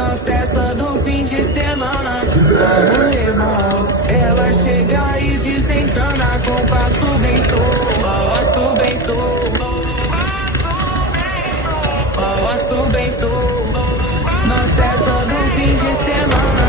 Na festa do fim de semana, só mulher bom. Ela chega e desencana com passo bem sou, passo bem sou, passo bem sou. Na festa do fim de semana.